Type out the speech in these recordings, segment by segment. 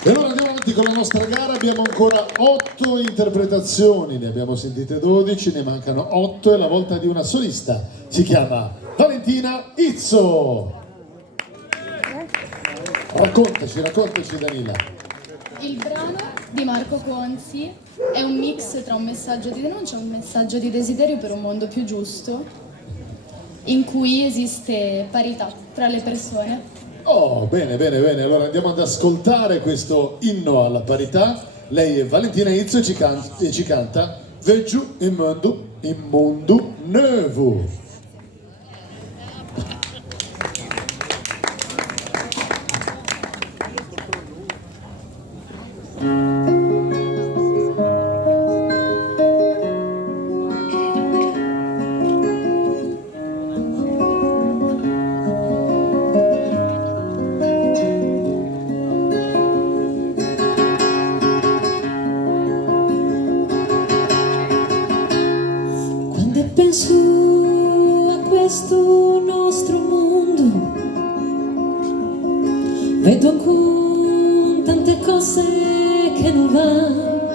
E allora andiamo avanti con la nostra gara, abbiamo ancora 8 interpretazioni, ne abbiamo sentite 12, ne mancano 8 e la volta di una solista, si chiama Valentina Izzo. Raccontaci Danila. Il brano di Marco Conzi è un mix tra un messaggio di denuncia e un messaggio di desiderio per un mondo più giusto, in cui esiste parità tra le persone. Oh, bene, allora andiamo ad ascoltare questo inno alla parità. Lei è Valentina Izzo e ci canta Veggio in mondo nuovo. Penso a questo nostro mondo, vedo con tante cose che non vanno,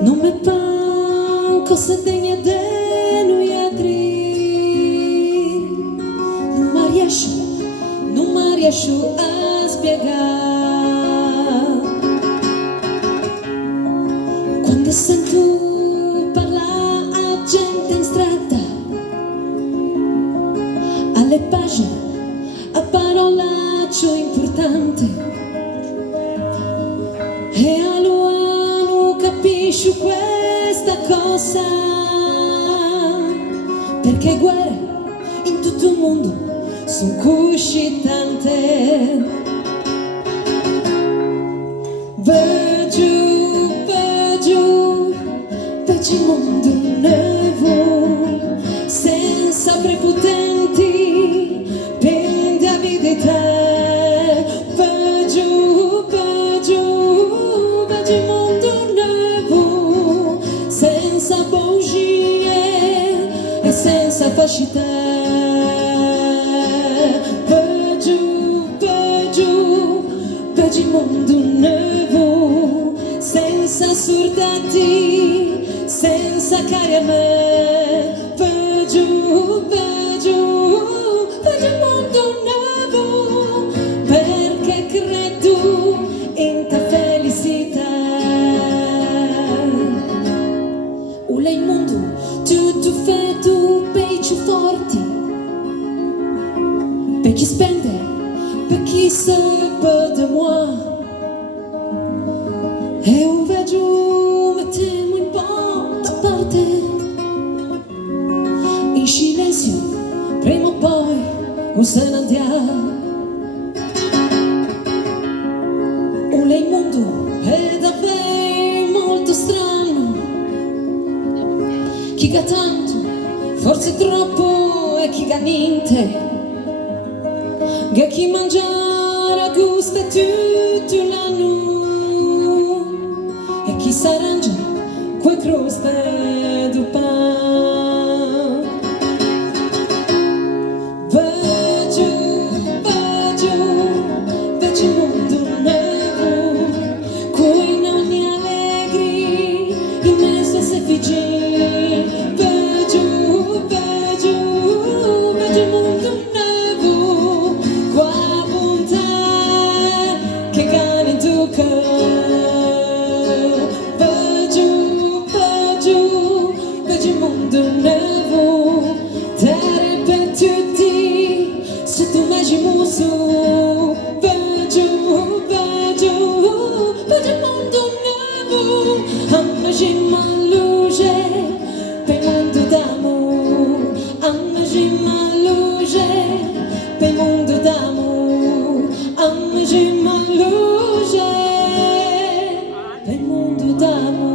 non mi fanno cose degne di noi altri, non mi riesco a spiegare, quando sento gente in strada, alle pagine, a parolaccio importante, e a Luano capisci questa cosa, perché guerre in tutto il mondo sono così tante. Veggio il mondo nuovo, senza prepotenti per avidità. Veggio il mondo nuovo, senza bugie e senza facilità. Veggio il mondo nuovo, senza assurdati, senza cari a me. Veggio il mondo nuovo, perché credo in ta felicità. Ora il mondo tutto fatto per i più forti, per chi spende, per chi sa peu de moi. E io veggio, mettiamo un po' da parte, in silenzio, prima o poi non se ne andiamo. Ora il mondo è davvero molto strano, chi ha tanto, forse troppo, e chi ha niente, che chi mangiare a gusto tutto l'anno, e chi s'arrangia quei croste di pane. Veggio il mondo nuovo, coi nonni allegri in mezzo a se figli. Veggio il mondo nuovo, qua bontà che cade in tu cuore. Veggio il mondo nuovo, terra per tutti, se tu mangi muso. Veggio il mondo nuovo, ammagima luce per il mondo d'amore, ammagima luce per il mondo d'amore, ammagima luce per il mondo d'amore.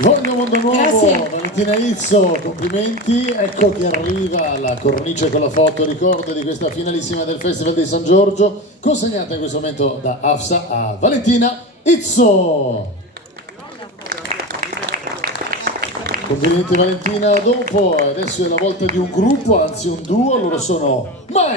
Voglio mondo nuovo. Grazie. Valentina Izzo, complimenti. Ecco che arriva la cornice con la foto ricordo di questa finalissima del Festival di San Giorgio, consegnata in questo momento da Hafsa a Valentina Izzo. Complimenti Valentina, dopo adesso è la volta di un gruppo, anzi un duo, loro sono Mike.